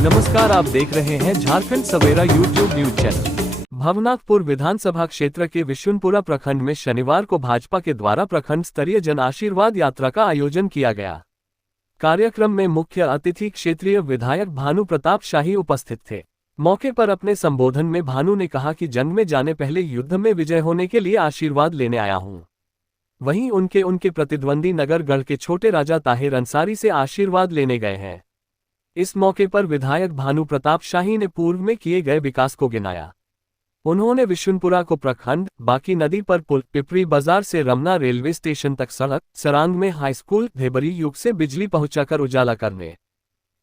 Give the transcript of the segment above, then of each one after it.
नमस्कार, आप देख रहे हैं झारखंड सवेरा यूट्यूब न्यूज चैनल। भवनाथपुर विधानसभा क्षेत्र के विशुनपुरा प्रखंड में शनिवार को भाजपा के द्वारा प्रखंड स्तरीय जन आशीर्वाद यात्रा का आयोजन किया गया। कार्यक्रम में मुख्य अतिथि क्षेत्रीय विधायक भानु प्रताप शाही उपस्थित थे। मौके पर अपने संबोधन में भानु ने कहा कि जंग में जाने पहले युद्ध में विजय होने के लिए आशीर्वाद लेने आया हूं। वहीं उनके प्रतिद्वंदी नगरगढ़ के छोटे राजा ताहिर अंसारी से आशीर्वाद लेने गए हैं। इस मौके पर विधायक भानु प्रताप शाही ने पूर्व में किए गए विकास को गिनाया। उन्होंने विशुनपुरा को प्रखंड, बाकी नदी पर पुल, पिपरी बाजार से रमना रेलवे स्टेशन तक सड़क, सरांग में हाई स्कूल, ढेबरी युग से बिजली पहुंचाकर उजाला करने,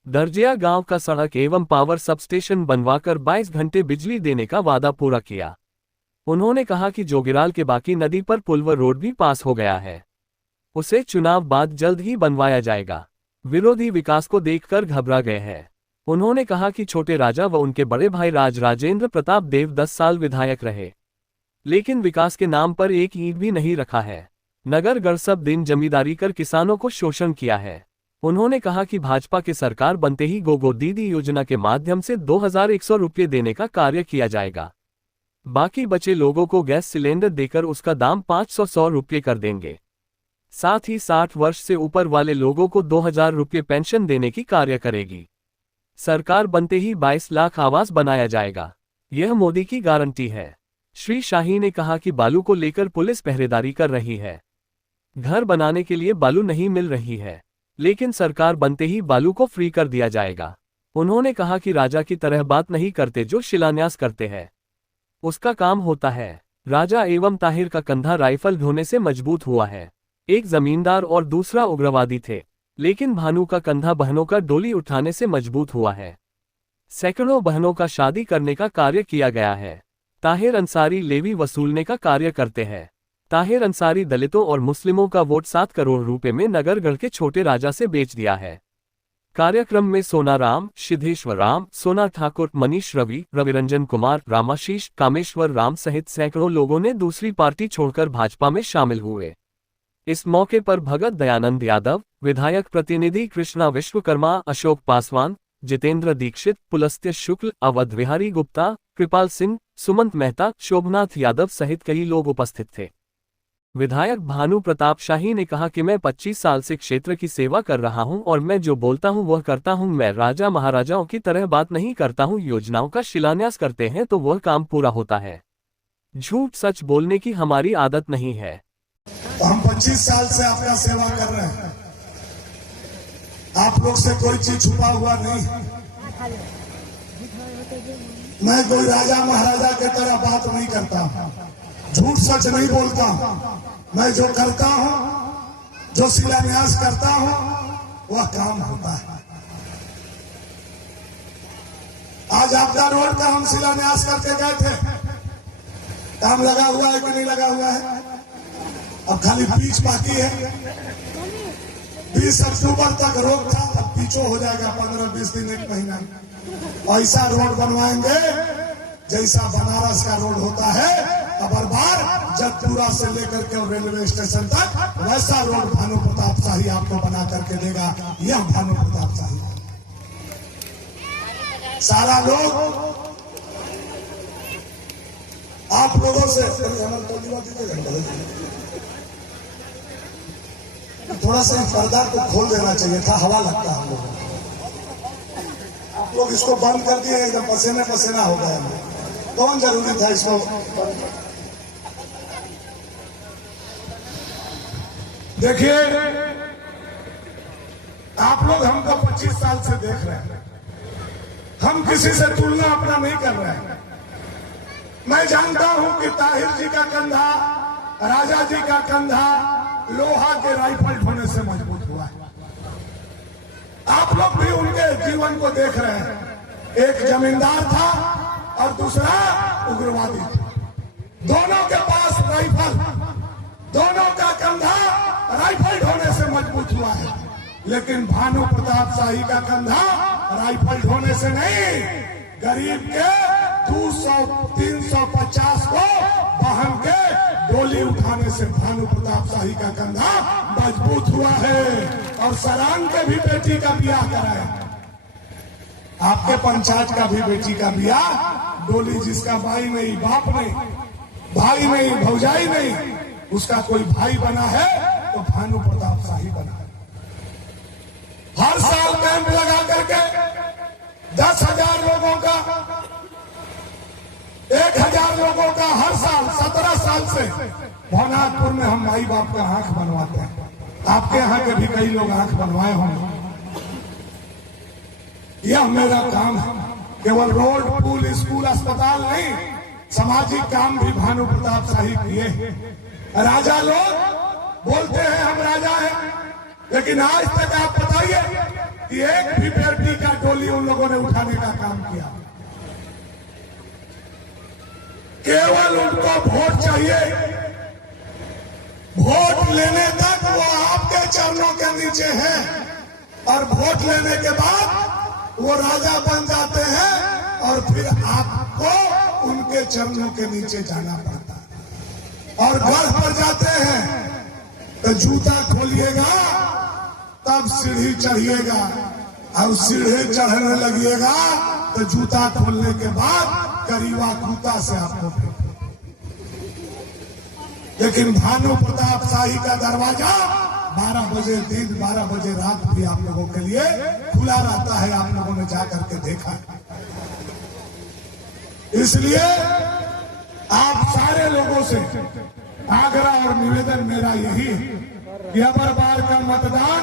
दर्जिया गांव का सड़क एवं पावर सब स्टेशन बनवाकर 22 घंटे बिजली देने का वादा पूरा किया। उन्होंने कहा कि जोगिराल के बाकी नदी पर पुल व रोड भी पास हो गया है, उसे चुनाव बाद जल्द ही बनवाया जाएगा। विरोधी विकास को देखकर घबरा गए हैं। उन्होंने कहा कि छोटे राजा व उनके बड़े भाई राजेंद्र प्रताप देव 10 साल विधायक रहे, लेकिन विकास के नाम पर एक ईंट भी नहीं रखा है। नगरगढ़ सब दिन जमींदारी कर किसानों को शोषण किया है। उन्होंने कहा कि भाजपा की सरकार बनते ही गोगो दीदी योजना के माध्यम से 2100 रुपये देने का कार्य किया जाएगा। बाकी बचे लोगों को गैस सिलेंडर देकर उसका दाम 500 रुपये कर देंगे। साथ ही 60 वर्ष से ऊपर वाले लोगों को 2000 रुपये पेंशन देने की कार्य करेगी। सरकार बनते ही 22 लाख आवास बनाया जाएगा, यह मोदी की गारंटी है। श्री शाही ने कहा कि बालू को लेकर पुलिस पहरेदारी कर रही है। घर बनाने के लिए बालू नहीं मिल रही है, लेकिन सरकार बनते ही बालू को फ्री कर दिया जाएगा। उन्होंने कहा कि राजा की तरह बात नहीं करते जो शिलान्यास करते हैं, उसका काम होता है। राजा एवं ताहिर का कंधा राइफल ढोने से मजबूत हुआ है। एक जमींदार और दूसरा उग्रवादी थे, लेकिन भानु का कंधा बहनों का डोली उठाने से मजबूत हुआ है। सैकड़ों बहनों का शादी करने का कार्य किया गया है। ताहिर अंसारी लेवी वसूलने का कार्य करते हैं। ताहिर अंसारी दलितों और मुस्लिमों का वोट 7 करोड़ रुपए में नगरगढ़ के छोटे राजा से बेच दिया है। कार्यक्रम में सोनाराम, सिद्धेश्वर राम, सोना ठाकुर, मनीष रवि, रविरंजन कुमार, रामाशीष, कामेश्वर राम सहित सैकड़ों लोगों ने दूसरी पार्टी छोड़कर भाजपा में शामिल हुए। इस मौके पर भगत दयानंद यादव, विधायक प्रतिनिधि कृष्णा विश्वकर्मा, अशोक पासवान, जितेंद्र दीक्षित, पुलस्त्य शुक्ल, अवध विहारी गुप्ता, कृपाल सिंह, सुमंत मेहता, शोभनाथ यादव सहित कई लोग उपस्थित थे। विधायक भानु प्रताप शाही ने कहा कि मैं 25 साल से क्षेत्र की सेवा कर रहा हूं और मैं जो बोलता हूं वह करता हूं। मैं राजा महाराजाओं की तरह बात नहीं करता हूं। योजनाओं का शिलान्यास करते हैं तो वह काम पूरा होता है। झूठ सच बोलने की हमारी आदत नहीं है। तो हम 25 साल से आपका सेवा कर रहे हैं। आप लोग से कोई चीज छुपा हुआ नहीं। मैं कोई राजा महाराजा की तरह बात नहीं करता, झूठ सच नहीं बोलता। मैं जो करता हूं, जो शिलान्यास करता हूं, वह काम होता है। आज आपका रोड का हम शिलान्यास करके गए थे। काम लगा हुआ है कि नहीं लगा हुआ है? अब खाली बीच बाकी है। 20 अक्टूबर तक रोड था, अब पीछो हो जाएगा 15-20 दिन, 1 महीना। ऐसा रोड बनवाएंगे जैसा बनारस का रोड होता है अबरबार, जगपुरा से लेकर के रेलवे स्टेशन तक, वैसा रोड भानु प्रताप शाही आपको बना करके देगा। यह भानु प्रताप शाही। सारा लोग आप लोगों से थोड़ा सा पर्दा को खोल देना चाहिए था, हवा लगता है हम लोगों को। आप लोग इसको बंद कर दिए, एकदम पसीना पसीना हो गया। कौन जरूरी था इसको? देखिए, आप लोग हमको 25 साल से देख रहे हैं। हम किसी से तुलना अपना नहीं कर रहे हैं। मैं जानता हूं कि ताहिर जी का कंधा, राजा जी का कंधा लोहा के राइफल ढोने से मजबूत हुआ है। आप लोग भी उनके जीवन को देख रहे हैं। एक जमींदार था और दूसरा उग्रवादी था। दोनों के पास राइफल, दोनों का कंधा राइफल ढोने से मजबूत हुआ है। लेकिन भानु प्रताप शाही का कंधा राइफल ढोने से नहीं, गरीब के 200-350 को बहन के डोली उठाने से भानु प्रताप शाही का कंधा मजबूत हुआ है। और सरांग के भी बेटी का ब्याह कराया। आपके पंचायत का भी बेटी का ब्याह डोली, जिसका माई नहीं, बाप नहीं, भाई नहीं, भौजाई नहीं, उसका कोई भाई बना है तो भानु प्रताप शाही बना है। हर साल कैंप लगा करके 10,000 लोगों का, 1,000 लोगों का हर साल 17 साल से भवनाथपुर में हम माई बाप का आंख बनवाते हैं। आपके यहाँ के भी कई लोग आंख बनवाए होंगे। यह मेरा काम है। केवल रोड, पुल, स्कूल, अस्पताल नहीं, सामाजिक काम भी भानु प्रताप शाही किए। राजा लोग बोलते हैं हम राजा हैं, लेकिन आज तक आप बताइए कि एक भी बेटी का डोली उन लोगों ने उठाने का काम किया। केवल उनको वोट चाहिए। वोट लेने तक वो आपके चरणों के नीचे हैं, और वोट लेने के बाद वो राजा बन जाते हैं, और फिर आपको उनके चरणों के नीचे जाना पड़ता है। और घर पर जाते हैं तो जूता खोलिएगा तब सीढ़ी चढ़िएगा, और सीढ़ी चढ़ने लगिएगा तो जूता खोलने के बाद करीवा जूता से आपको फेंक। लेकिन भानु प्रताप शाही का दरवाजा 12 बजे दिन, 12 बजे रात भी आप लोगों के लिए खुला रहता है। आप लोगों ने जाकर के देखा। इसलिए आप सारे लोगों से आग्रह और निवेदन मेरा यही है कि अबर बार का मतदान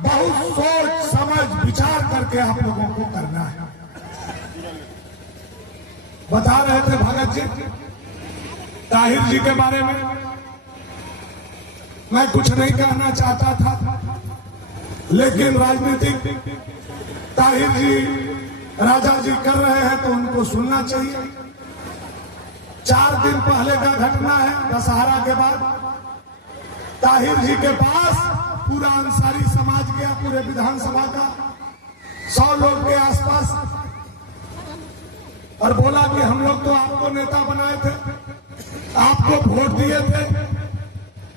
बहुत सोच समझ विचार करके आप लोगों को करना है। बता रहे थे भगत जी, ताहिर जी के बारे में मैं कुछ नहीं कहना चाहता था, लेकिन राजनीतिक ताहिर जी, राजा जी कर रहे हैं तो उनको सुनना चाहिए। 4 दिन पहले का घटना है, दशहरा के बाद ताहिर जी के पास पूरा अंसारी समाज गया, पूरे विधानसभा का 100 लोग के आसपास, और बोला कि हम लोग तो आपको नेता बनाए थे, आपको वोट दिए थे,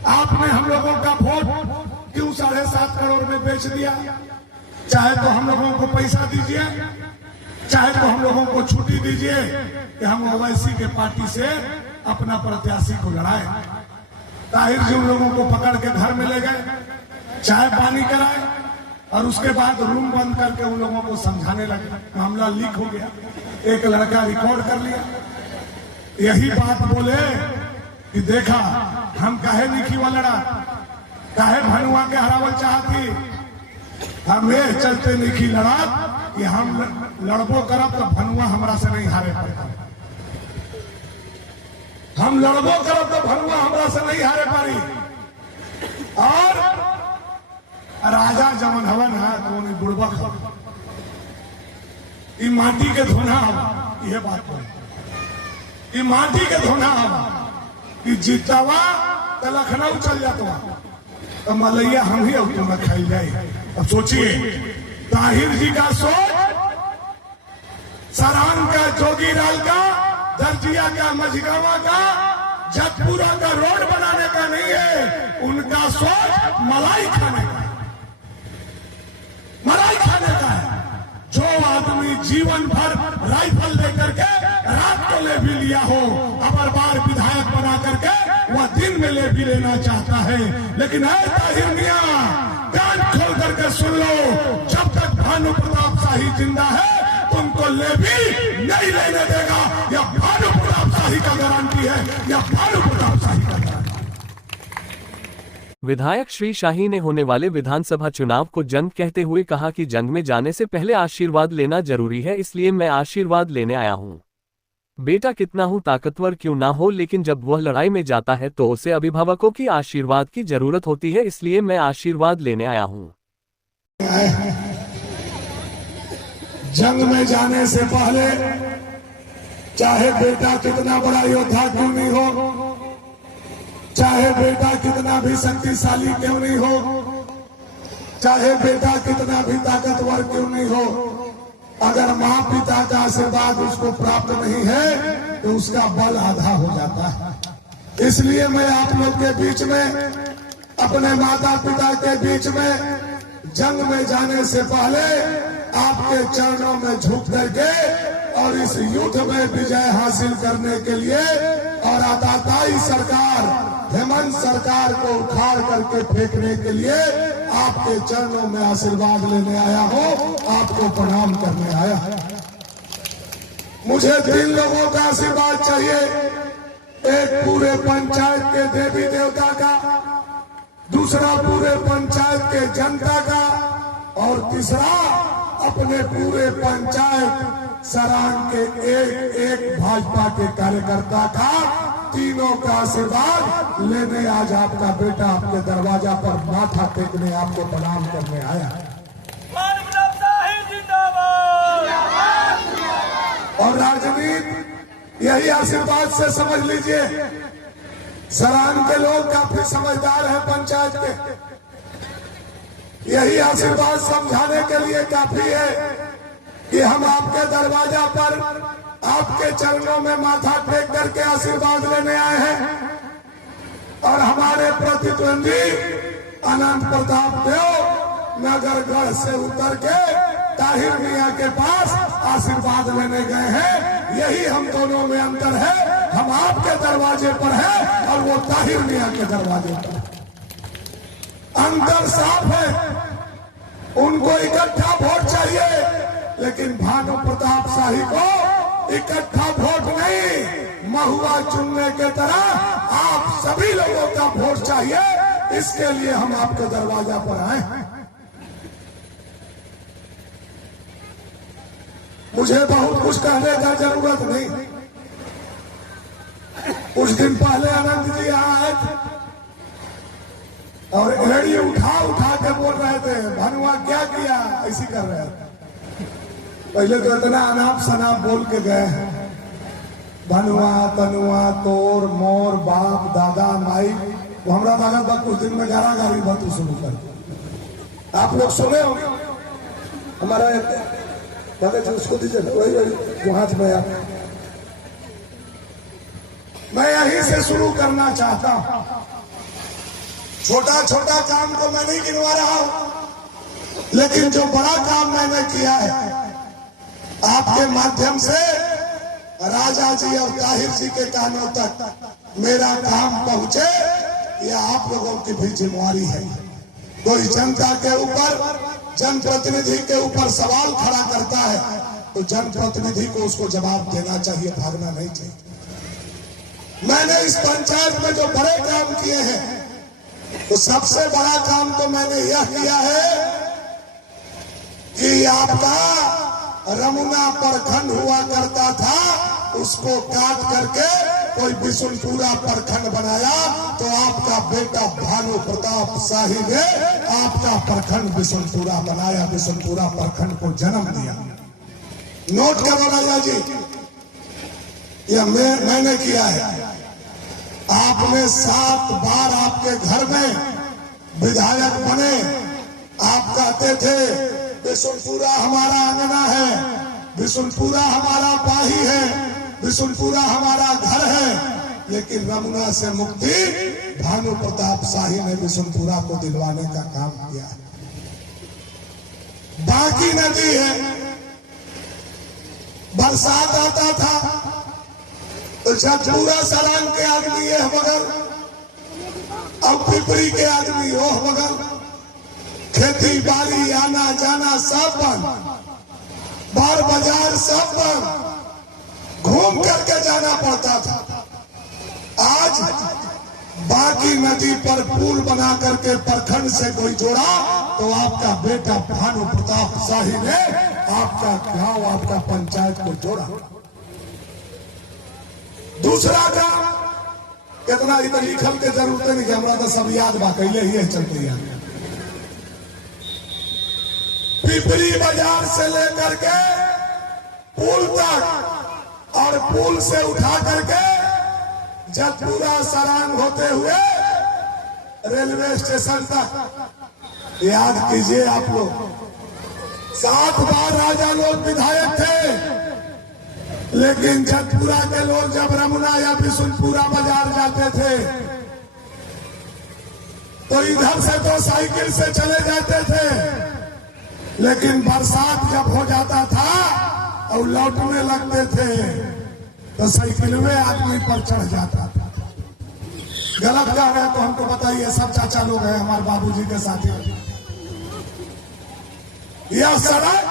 आपने हम लोगों का वोट क्यों 7.5 करोड़ में बेच दिया? चाहे तो हम लोगों को पैसा दीजिए, चाहे तो हम लोगों को छुट्टी दीजिए कि हम ओवैसी के पार्टी से अपना प्रत्याशी को लड़ाए। ताहिर जी उन लोगों को पकड़ के घर में ले गए, चाय पानी कराए, और उसके बाद रूम बंद करके उन लोगों को समझाने लगे। मामला लीक हो गया, एक लड़का रिकॉर्ड कर लिया, यही बात बोले कि देखा हम काहे निखी वाला लड़ा, काहे भनुआ के हरावल चाहती, हम ये चलते निखी लड़ा कि हम लड़बो करब तो भनुआ हमरा से नहीं हारे पाएगा, हम लड़बो करब तो भनुआ हमरा से नहीं हारे पारी। और राजा जमन हवन है तो उन्हें बुड़बक ई माटी के धोना हवा, यह बात है, ई माटी के धोना हवा कि जीतवा तो लखनऊ चल जाता तो मलैया हम ही तुम्हें खाई जाए। अब सोचिए, ताहिर जी का सोच सरान का, जोगीलाल का, दर्जिया का, मझगावा का, जगपुरा का रोड बनाने का नहीं है, उनका सोच मलाई खाने का, मलाई खाने का है। जो आदमी जीवन भर राइफल लेकर के रात को ले भी लिया हो, अबर बार विधायक बना करके वह दिन में ले भी लेना चाहता है, लेकिन ऐ ताहिर मियां, कान खोल करके सुन लो, जब तक भानु प्रताप शाही जिंदा है तुमको ले भी नहीं लेने देगा। यह भानु प्रताप शाही का गारंटी है, यह भानु प्रताप शाही का गारंटी। विधायक श्री शाही ने होने वाले विधानसभा चुनाव को जंग कहते हुए कहा कि जंग में जाने से पहले आशीर्वाद लेना जरूरी है, इसलिए मैं आशीर्वाद लेने आया हूं। बेटा कितना ही ताकतवर क्यों ना हो, लेकिन जब वह लड़ाई में जाता है तो उसे अभिभावकों की आशीर्वाद की जरूरत होती है, इसलिए मैं आशीर्वाद लेने आया हूं। जंग में जाने से पहले चाहे बेटा कितना बड़ा योद्धा क्यों नहीं हो, चाहे बेटा कितना भी शक्तिशाली क्यों नहीं हो, चाहे बेटा कितना भी ताकतवर क्यों नहीं हो, अगर माँ पिता का आशीर्वाद उसको प्राप्त नहीं है तो उसका बल आधा हो जाता है। इसलिए मैं आप लोग के बीच में, अपने माता पिता के बीच में जंग में जाने से पहले आपके चरणों में झुक करके और इस युद्ध में विजय हासिल करने के लिए और आताताई सरकार हेमंत सरकार को उखाड़ करके फेंकने के लिए आपके चरणों में आशीर्वाद लेने आया हूं, आपको प्रणाम करने आया हूं। मुझे 3 लोगों का आशीर्वाद चाहिए, एक पूरे पंचायत के देवी देवता का, दूसरा पूरे पंचायत के जनता का और तीसरा अपने पूरे पंचायत सरांग के एक भाजपा के कार्यकर्ता का। तीनों का आशीर्वाद लेने आज आपका बेटा आपके दरवाजा पर माथा टेकने आपको प्रणाम करने आया है। और राजनीति यही आशीर्वाद से समझ लीजिए, सरांग के लोग काफी समझदार हैं पंचायत के, यही आशीर्वाद समझाने के लिए काफी है कि हम आपके दरवाजा पर आपके चरणों में माथा टेक करके आशीर्वाद लेने आए हैं। और हमारे प्रतिद्वंदी अनंत प्रताप देव नगरगढ़ से उतर के ताहिर मियां के पास आशीर्वाद लेने गए हैं। यही हम दोनों में अंतर है, हम आपके दरवाजे पर हैं और वो ताहिर मियां के दरवाजे पर। अंतर साफ है, उनको इकट्ठा वोट चाहिए, लेकिन भानु प्रताप शाही को इकट्ठा वोट नहीं, महुआ चुनने के तरह आप सभी लोगों का वोट चाहिए। इसके लिए हम आपके दरवाजा पर आए हैं। मुझे बहुत कुछ कहने का जरूरत नहीं। कुछ दिन पहले आनंद जी यहाँ आए थे और एड़ी उठा उठा के बोल रहे थे, भानुआ क्या किया, ऐसी कर रहे थे। पहले तो इतना अनाप शनाप बोल के गए हैं, भानुआ तनुआ तोर मोर बाप दादा माई। वो हमारा दादा बा कुछ दिन में गारा गारी बात शुरू कर। आप लोग सुने हो हमारा दादा जी, उसको दीजिए ना, वही वो हाथ में आप। मैं यहीं से शुरू करना चाहता हूं। छोटा छोटा काम को मैं नहीं गिनवा रहा हूं, लेकिन जो बड़ा काम मैंने किया है आपके माध्यम से राजा जी और ताहिर जी के कानों तक मेरा काम पहुंचे, ये आप लोगों की भी जिम्मेवारी है। कोई जनता के ऊपर, जनप्रतिनिधि के ऊपर सवाल खड़ा करता है तो जनप्रतिनिधि को उसको जवाब देना चाहिए, भागना नहीं चाहिए। मैंने इस पंचायत में जो बड़े काम किए हैं, तो सबसे बड़ा काम तो मैंने यह किया है कि आपका रमुना प्रखंड हुआ करता था, उसको काट करके कोई बिशुनपुरा प्रखंड बनाया। तो आपका बेटा भानु प्रताप शाही ने आपका प्रखंड बिशुनपुरा बनाया, बिशुनपुरा प्रखंड को जन्म दिया। नोट करो राजा जी, यह मैंने किया है। आपने 7 बार आपके घर में विधायक बने, आप कहते थे बिशुनपुरा हमारा अंगना है, बिशुनपुरा हमारा पाही है, बिशुनपुरा हमारा घर है। लेकिन रमुना से मुक्ति भानु प्रताप शाही ने बिशुनपुरा को दिलवाने का काम किया। बाकी नदी है, बरसात आता था तो पूरा सरांग के आदमी है मगर, अब पिपरी के आदमी हो मगर, खेती बाड़ी आना जाना सब बंद, बार बाजार सब बंद, घूम करके जाना पड़ता था। आज बाकी नदी पर पुल बना करके प्रखंड से कोई जोड़ा तो आपका बेटा भानु प्रताप शाही ने आपका गांव, आपका पंचायत को जोड़ा। दूसरा काम, कितना इधर लिखल के जरूरत नहीं कि हमारा तो सब याद बा, कैले ही चलते हैं। पिपरी बाजार से लेकर के पुल तक और पुल से उठा करके जतपुरा सरांग होते हुए रेलवे स्टेशन तक, याद कीजिए आप लोग 7 बार राजा लोग विधायक थे, लेकिन जतपुरा के लोग जब रमुना या बिशुनपुरा बाजार जाते थे तो इधर से तो साइकिल से चले जाते थे, लेकिन बरसात जब हो जाता था और लौटने लगते थे तो साइकिल में आदमी पर चढ़ जाता था। गलत कह रहे हैं तो हमको बताइए, सब चाचा लोग हैं हमारे बाबूजी के साथी। यह सड़क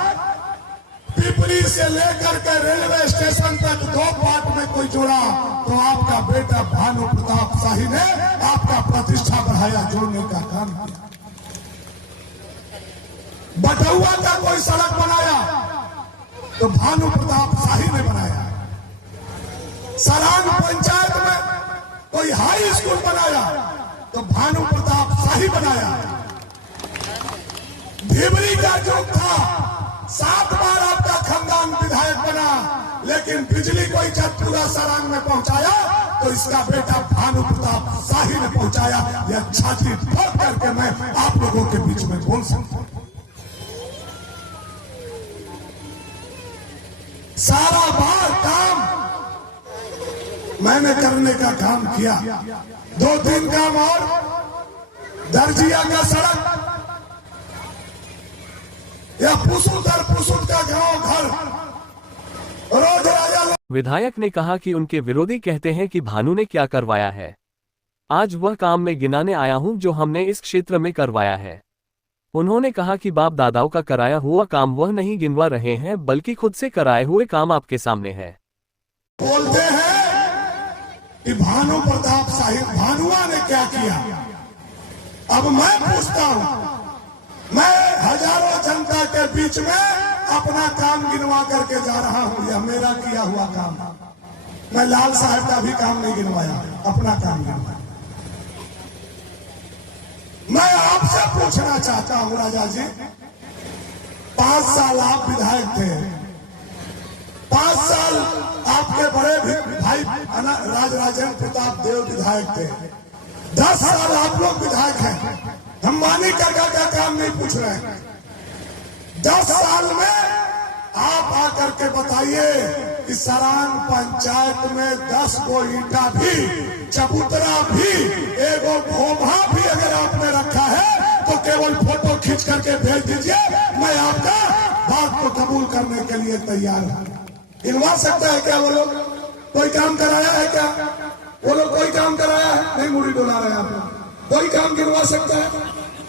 पिपरी से लेकर के रेलवे स्टेशन तक 2 पार्ट में कोई जोड़ा तो आपका बेटा भानु प्रताप शाही ने आपका प्रतिष्ठा बढ़ाया, जोड़ने का काम किया। बटुआ का कोई सड़क बनाया तो भानु प्रताप शाही ने बनाया। सरान पंचायत में कोई हाई स्कूल बनाया तो भानु प्रताप शाही बनाया। ढिबरी का जो था 7 बार आपका खानदान विधायक बना, लेकिन बिजली कोई जब पूरा सरान में पहुंचाया तो इसका बेटा भानु प्रताप शाही ने पहुंचाया। यह छाती ठोक करके मैं आप लोगों के बीच में बोल सकता हूं। सारा बार काम मैंने करने का काम किया। 2-3 काम और दर्जिया का सड़क या पुसुद का गांव घर रोज राजा। विधायक ने कहा कि उनके विरोधी कहते हैं कि भानु ने क्या करवाया है। आज वह काम में गिनाने आया हूं जो हमने इस क्षेत्र में करवाया है। उन्होंने कहा कि बाप दादाओं का कराया हुआ काम वह नहीं गिनवा रहे हैं, बल्कि खुद से कराए हुए काम आपके सामने है। बोलते हैं कि भानु प्रताप शाही भानुआ ने क्या किया। अब मैं पूछता हूं, मैं हजारों जनता के बीच में अपना काम गिनवा करके जा रहा हूं। यह मेरा किया हुआ काम। मैं लाल साहब का भी काम नहीं गिनवाया, अपना काम गिनवाया। मैं आपसे पूछना चाहता हूं राजा जी, 5 साल आप विधायक थे, 5 साल आपके बड़े भाई राजराजेंद्र प्रताप देव विधायक थे, 10 साल आप लोग विधायक हैं। हम मानी काका का काम नहीं पूछ रहे हैं। 10 साल में आप आकर के बताइए कि सरान पंचायत में 10 को ईंटा भी, चबूतरा भी, एगो घोभा भी अगर आपने रखा है तो केवल फोटो खींच करके भेज दीजिए, मैं आपका बात को कबूल करने के लिए तैयार हूं। गिनवा सकता है क्या वो लोग? कोई काम कराया है क्या वो लोग? कोई काम कराया है? नहीं, मुड़ी डोला रहे आप लोग। कोई काम गिनवा सकता है?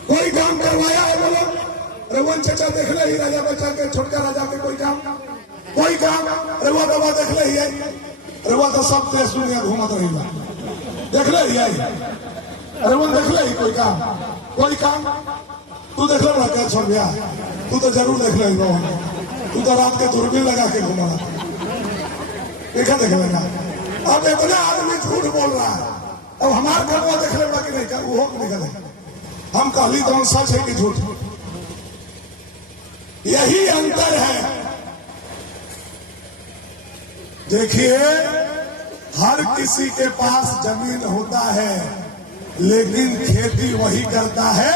कोई काम करवाया है वो लोग? रघुवन चाचा देख ले ही राजा बच्चा के, छोटका राजा के कोई काम रघुआ दबा देख ले ही, रघुआ तो सब देश दुनिया घूमत रही देख ले ही, रघुवन देख ले ही कोई काम तू देख लो ना, छोड़ गया तू तो जरूर देख ले। तू तो रात के दूरबीन लगा के घूमा देखा देख लेगा। अब इतना आदमी झूठ बोल रहा है, अब हमारे घर वो देख लेगा कि नहीं कर, वो निकले। हम कहली तो सच है कि झूठ? यही अंतर है। देखिए, हर किसी के पास जमीन होता है, लेकिन खेती वही करता है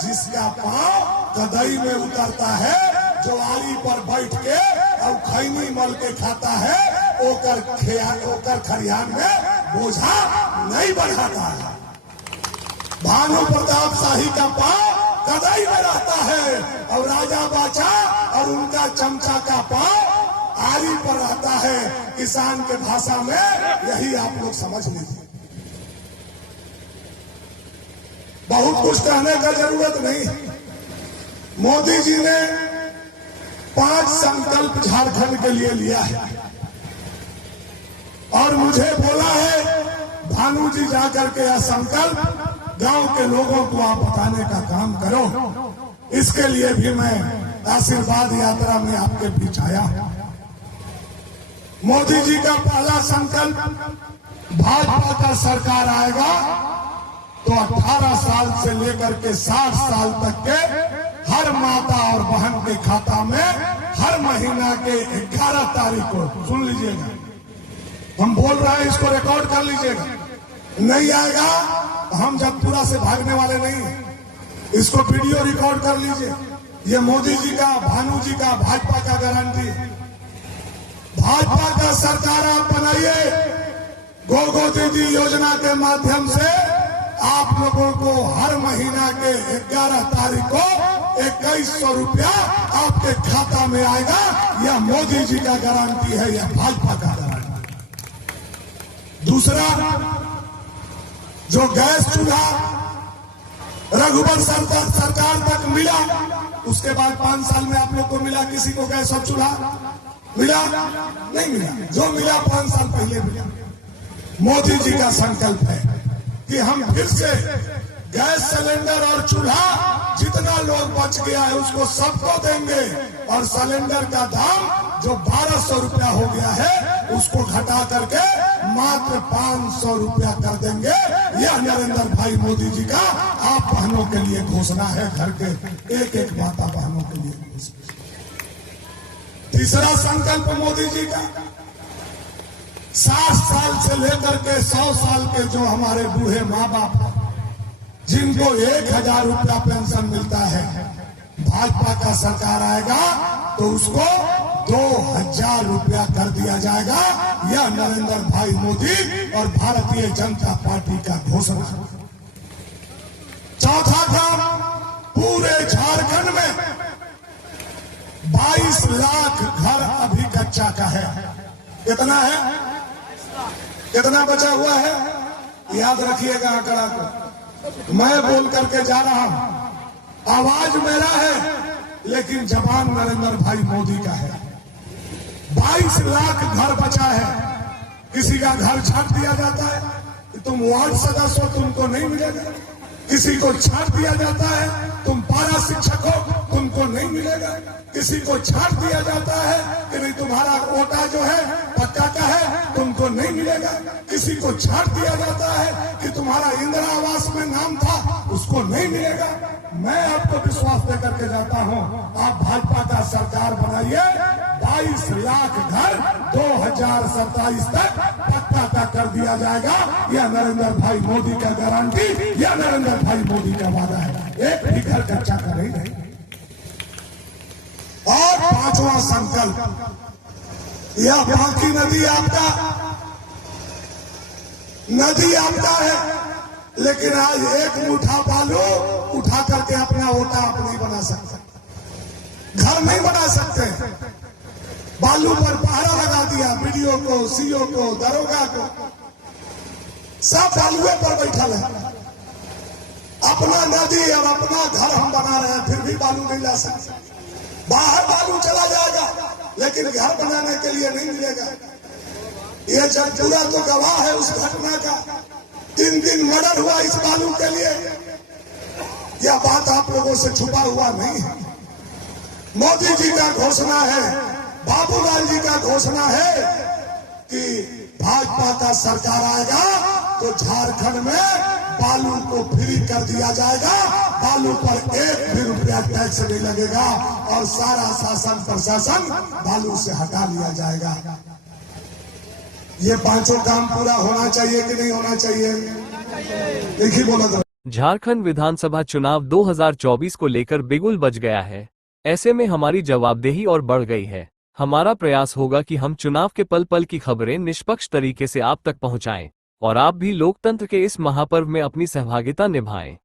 जिसका पांव कदई में उतरता है, जो आरी पर बैठ के और खैनी मल के खाता है, ओकर खरियान में बोझा नहीं बढ़ाता है। भानु प्रताप शाही का पांव कदई में रहता है और राजा बाचा और उनका चमचा का पांव आरी पर रहता है। किसान के भाषा में यही आप लोग समझ लीजिए। बहुत कुछ कहने का जरूरत नहीं। मोदी जी ने 5 संकल्प झारखंड के लिए लिया है और मुझे बोला है भानु जी जाकर के यह संकल्प गांव के लोगों को आप बताने का काम करो। इसके लिए भी मैं आशीर्वाद यात्रा में आपके बीच आया हूं। मोदी जी का पहला संकल्प, भाजपा का सरकार आएगा तो 18 साल से लेकर के 60 साल तक के हर माता और बहन के खाता में हर महीना के 11 तारीख को, सुन लीजिएगा, हम बोल रहे हैं, इसको रिकॉर्ड कर लीजिएगा। नहीं आएगा हम जगपुरा से भागने वाले नहीं हैं। इसको वीडियो रिकॉर्ड कर लीजिए। ये मोदी जी का, भानु जी का, भाजपा का गारंटी है। भाजपा का सरकार आप बनाइए। गो दीदी योजना के माध्यम से आप लोगों को हर महीना के 11 तारीख को 21 2100 रुपया आपके खाता में आएगा। यह मोदी जी का गारंटी है, यह भाजपा का गारंटी। दूसरा, जो गैस चूल्हा रघुवर सरकार तक मिला, उसके बाद 5 साल में आप लोग को मिला किसी को गैस और चूल्हा मिला? नहीं मिला। जो मिला 5 साल पहले मिला। मोदी जी का संकल्प है कि हम फिर से गैस सिलेंडर और चूल्हा जितना लोग बच गया है उसको सबको देंगे, और सिलेंडर का दाम जो 1200 रुपया हो गया है उसको घटा करके मात्र 500 रुपया कर देंगे। यह नरेंद्र भाई मोदी जी का आप बहनों के लिए घोषणा है, घर के एक एक माता बहनों के लिए घोषणा। तीसरा संकल्प मोदी जी का, 60 साल से लेकर के 100 साल के जो हमारे बूढ़े माँ बाप हैं, जिनको 1000 रुपया पेंशन मिलता है, भाजपा का सरकार आएगा तो उसको 2000 रुपया कर दिया जाएगा। यह नरेंद्र भाई मोदी और भारतीय जनता पार्टी का घोषणा। चौथा काम, पूरे झारखंड में 22 लाख घर अभी कच्चा का है। कितना है? कितना बचा हुआ है? याद रखिएगा आंकड़ा को। मैं बोल करके जा रहा हूं, आवाज मेरा है लेकिन जबान नरेंद्र भाई मोदी का है। 22 लाख घर बचा है। किसी का घर छाट दिया जाता है कि तुम वार्ड सदस्य हो, तुमको नहीं मिलेगा। किसी को छाट दिया जाता है तुम पारा शिक्षक हो, तुमको नहीं मिलेगा। किसी को छाट दिया जाता है कि नहीं तुम्हारा कोटा जो है पक्का का है, तुमको नहीं मिलेगा। किसी को छाट दिया जाता है कि तुम्हारा इंदिरा आवास में नाम था, उसको नहीं मिलेगा। मैं आपको विश्वास देकर के जाता हूं, आप भाजपा का सरकार बनाइए, 22 लाख घर 2027 तक पक्का का कर दिया जाएगा। यह नरेंद्र भाई मोदी का गारंटी, यह नरेंद्र भाई मोदी का वादा है। एक भी घर कच्चा का नहीं रहेगा। और 5वां संकल्प, यह बांकी नदी आपका है, लेकिन आज एक मुठा बालू उठा करके अपना ओटा आप नहीं बना सकते, घर नहीं बना सकते। बालू पर पहरा लगा दिया, बीडीओ को, सीओ को, दरोगा को, सब बालुए पर बैठा है। अपना नदी और अपना घर हम बना रहे हैं, फिर भी बालू नहीं ला सकते। बाहर बालू चला जाएगा लेकिन घर बनाने के लिए नहीं मिलेगा। यह जगपूरा तो गवाह है उस घटना का। 3 दिन मर्डर हुआ इस बालू के लिए। यह बात आप लोगों से छुपा हुआ नहीं है। मोदी जी का घोषणा है, बाबूलाल जी का घोषणा है कि भाजपा का सरकार आएगा तो झारखंड में बालू को फ्री कर दिया जाएगा। बालू पर 1 भी रुपया टैक्स नहीं लगेगा और सारा शासन प्रशासन बालू से हटा लिया जाएगा। ये 5 काम पूरा होना चाहिए कि नहीं होना चाहिए? देखिए बोला था। झारखंड विधानसभा चुनाव 2024 को लेकर बिगुल बज गया है। ऐसे में हमारी जवाबदेही और बढ़ गई है। हमारा प्रयास होगा कि हम चुनाव के पल पल की खबरें निष्पक्ष तरीके से आप तक पहुंचाएं और आप भी लोकतंत्र के इस महापर्व में अपनी सहभागिता निभाएं।